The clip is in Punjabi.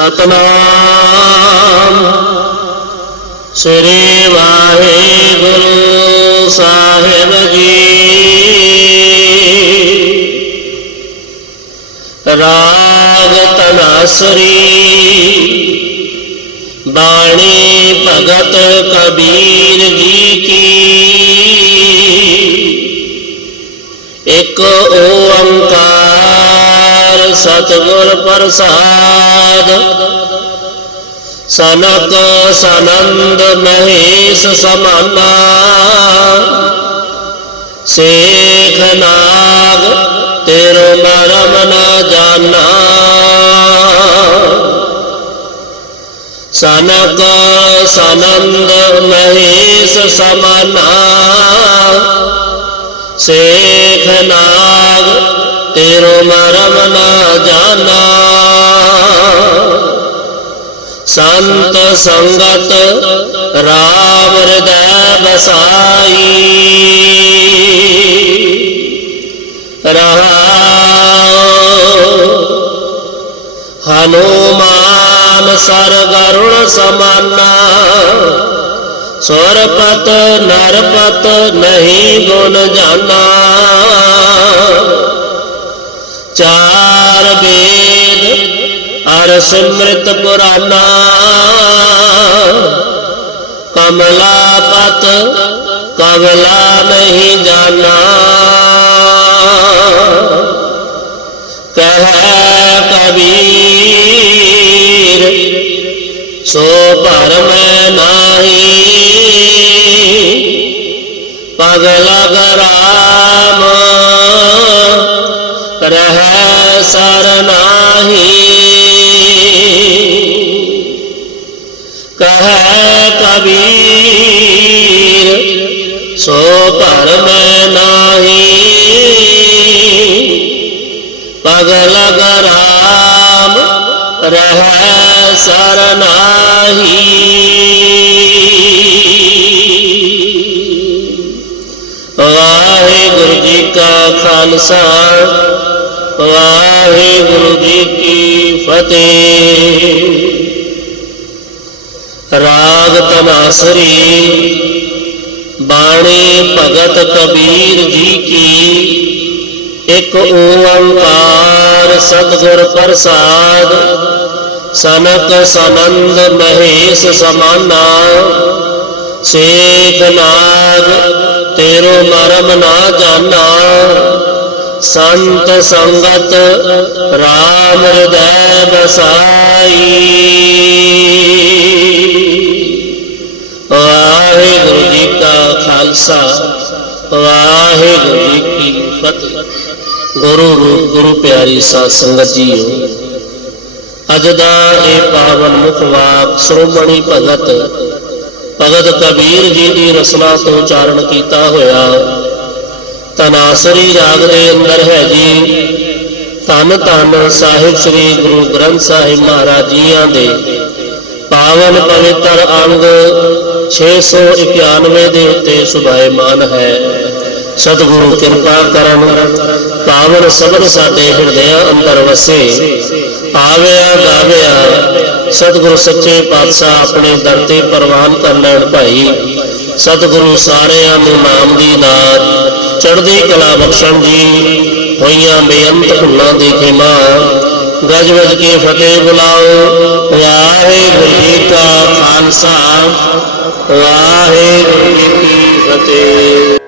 ਸਤਨਾਮ। ਸ੍ਰੀ ਵਾਹਿਗੁਰੂ ਸਾਹਿਬ ਜੀ। ਰਾਗ ਤਨਾਸਰੀ। ਬਾਣੀ ਭਗਤ ਕਬੀਰ ਜੀ ਕੀ। ਸਤਿਗੁਰ ਪ੍ਰਸਾਦ। ਸਨਕ ਸਨੰਦ ਮਹੇਸ਼ ਸਮਾਨਾ ਸੇਖ ਨਾਗ ਤੇਰੋ ਮਰਮ ਨਾ ਜਾਣਾ ਸਨਕ ਸਨੰਦ ਮਹੇਸ਼ ਸਮਾਨਾ ਸੇਖ ਨਾਗ ਤੇਰੋ ਮਰਮ ਨ ਜਾਣਾ ਸੰਤ ਸੰਗਤ ਰਾਮ ਹਿਰਦੈ ਬਸਾਈ ਰਹਾਉ ਹਨੂਮਾਨ ਸਰ ਗਰੁਣ ਸਮਾਨਾ। ਸੁਰਪਤ ਨਰਪਤ ਨਹੀਂ ਗੁਣ ਜਾਣਾ ਚਾਰ ਵੇਦ ਅਰ ਸਿਮ੍ਰਿਤ ਪੁਰਾਨਾ ਕਮਲਾਪਤ ਕਵਲਾ ਨਹੀਂ ਜਾਣਾ। ਕਹਿ ਕਬੀਰ, ਸੋ ਭਰਮ ਨਾਹੀ। ਪਗਲਾ ਗਰਾਮ ਰਹਿ ਸਰ ਨਾਹੀ। ਕਬੀਰ ਸੋ ਭਰਮ ਨਾਹੀ। ਪਗਲ ਗਰਾਮ ਰਹਿ ਸਰ ਵਾਹਿਗੁਰੂ ਜੀ ਕਾ ਖਾਲਸਾ। ਵਾਹਿਗੁਰੂ ਜੀ ਕੀ ਫਤਿਹ। ਰਾਗ ਤਨਾਸਰੀ, ਬਾਣੀ ਭਗਤ ਕਬੀਰ ਜੀ ਕੀ, ਇੱਕ ਓੰਕਾਰ ਸਤਿਗੁਰ ਪ੍ਰਸਾਦ, ਸਨਕ ਸਨੰਦ ਮਹੇਸ਼ ਸਮਾਨਾ ਸੇਖ ਨਾਗ ਤੇਰੋ ਮਰਮ ਨਾ ਜਾਣਾ ਸੰਤ ਸੰਗਤ ਰਾਮ ਹਿਰਦੈ ਬਸਾਈ ਵਾਹਿਗੁਰੂ ਜੀ ਕਾ ਖਾਲਸਾ, ਵਾਹਿਗੁਰੂ ਜੀ ਕੀ ਫਤਿਹ। ਗੁਰੂ ਰੂਪ, ਗੁਰੂ ਪਿਆਰੀ ਸਾਧ ਸੰਗਤ ਜੀਓ, ਅੱਜ ਦਾ ਇਹ ਪਾਵਨ ਮੁਖ ਵਾਕ ਸ਼੍ਰੋਮਣੀ ਭਗਤ ਭਗਤ ਕਬੀਰ ਜੀ ਦੀ ਰਸਨਾ ਤੋਂ ਉਚਾਰਨ ਕੀਤਾ ਹੋਇਆ। ਤਨਾਸਰੀ ਰਾਗ ਦੇ ਅੰਦਰ ਹੈ ਜੀ। ਧੰਨ ਧੰਨ ਸਾਹਿਬ ਸ੍ਰੀ ਗੁਰੂ ਗ੍ਰੰਥ ਸਾਹਿਬ ਮਹਾਰਾਜ ਜੀਆਂ ਦੇ। ਪਾਵਨ ਪਵਿੱਤਰ ਅੰਗ 691 ਦੇ ਉੱਤੇ ਸੁਭਾਇਮਾਨ ਹੈ। ਸਤਿਗੁਰੂ ਕਿਰਪਾ ਕਰਨ, ਪਾਵਨ ਸ਼ਬਦ ਸਾਡੇ ਹਿਰਦਿਆਂ ਅੰਦਰ ਵਸੇ। ਆਵਿਆ, ਗਾਵਿਆ, ਸਤਿਗੁਰੂ ਸੱਚੇ ਪਾਤਸ਼ਾਹ ਆਪਣੇ ਦਰ ਤੇ ਪ੍ਰਵਾਨ ਕਰ ਲੈਣ ਭਾਈ। ਸਤਿਗੁਰੂ ਸਾਰਿਆਂ ਨੂੰ ਨਾਮ ਦੀ ਨਾਦ ਚੜ੍ਹਦੀ ਕਲਾ ਬਖਸ਼ਣ ਜੀ, ਹੋਈਆਂ ਬੇਅੰਤ ਭੁੱਲਾਂ ਦੀ ਖਿਮਾ। ਗਜ ਵਜ ਕੇ ਫਤਿਹ ਬੁਲਾਓ ਵਾਹਿਗੁਰੂ ਜੀ ਕਾ ਖਾਲਸਾ ਵਾਹਿਗੁਰੂ ਜੀ ਕੀ ਫਤਿਹ।